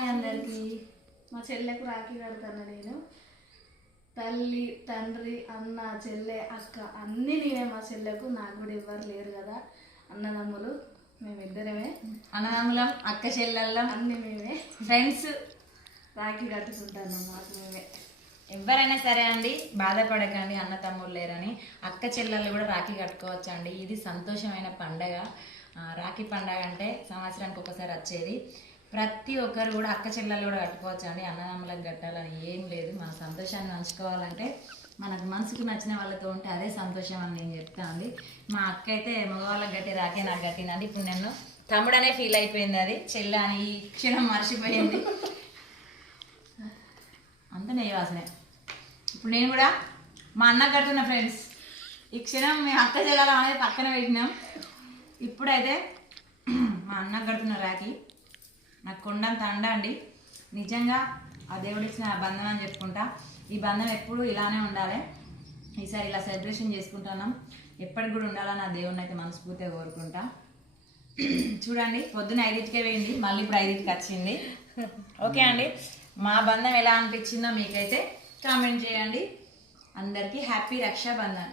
Hi అందరికి. మా చెల్లెకు రాఖీ కడతాను నేను. తల్లి తండ్రి అన్న చెల్లె అక్క అన్నీ నేనే మా చెల్లెకు. నాకు కూడా ఎవ్వరు లేరు కదా. అన్నదమ్ములు. మేమిద్దరమే. అన్నదమ్ములం అక్క చెల్లెళ్ళం. అన్నీ మేమే. ఫ్రెండ్స్ రాఖీ కట్టుకుంటాను మాకు మేమే. ఎవరైనా సరే అండి బాధపడకండి అన్న తమ్ముళ్ళు లేరని. అక్క చెల్లెళ్ళు కూడా రాఖీ కట్టుకోవచ్చు అండి ఇది సంతోషమైన పండగ. రాఖీ పండగ అంటే సంవత్సరానికి ఒకసారి వచ్చేది. ప్రతి ఒక్కరు కూడా అక్క చెల్లెలు కూడా కట్టుకోవచ్చు అండి అన్నదమ్ములకు కట్టాలని ఏం లేదు. మన సంతోషాన్ని పంచుకోవాలంటే మనకు మనసుకు నచ్చిన వాళ్ళతో ఉంటే అదే సంతోషం అని నేను చెప్తాను మా అక్క అయితే మగవాళ్ళకి గట్టి రాకే నాకు కట్టిందండి ఇప్పుడు నేను తమ్ముడనే ఫీల్ అయిపోయింది అది. చెల్ల అని ఈ క్షణం మర్చిపోయింది. అంత నెయ్యి వాసనే. ఇప్పుడు నేను కూడా మా అన్న కడుతున్న ఫ్రెండ్స్ ఈ క్షణం మేము అక్క చెల్లెలు అనేది పక్కన పెట్టినాం. ఇప్పుడైతే మా అన్న కడుతున్న రాఖీ. నాకు కొండంత అండ అండి. నిజంగా ఆ దేవుడిచ్చిన బంధం అని చెప్పుకుంటా. ఈ బంధం ఎప్పుడు ఇలానే ఉండాలి. ఈసారి ఇలా సెలబ్రేషన్ చేసుకుంటున్నాం. ఎప్పటికి కూడా ఉండాలని ఆ దేవుడిని అయితే మనస్ఫూర్తిగా కోరుకుంటా. చూడండి పొద్దున ఐదింటికే వేయండి మళ్ళీ ఇప్పుడు ఐదింటికి వచ్చింది. ఓకే అండి. మా బంధం ఎలా అనిపించిందో మీకైతే కామెంట్ చేయండి. అందరికీ హ్యాపీ రక్షాబంధన్.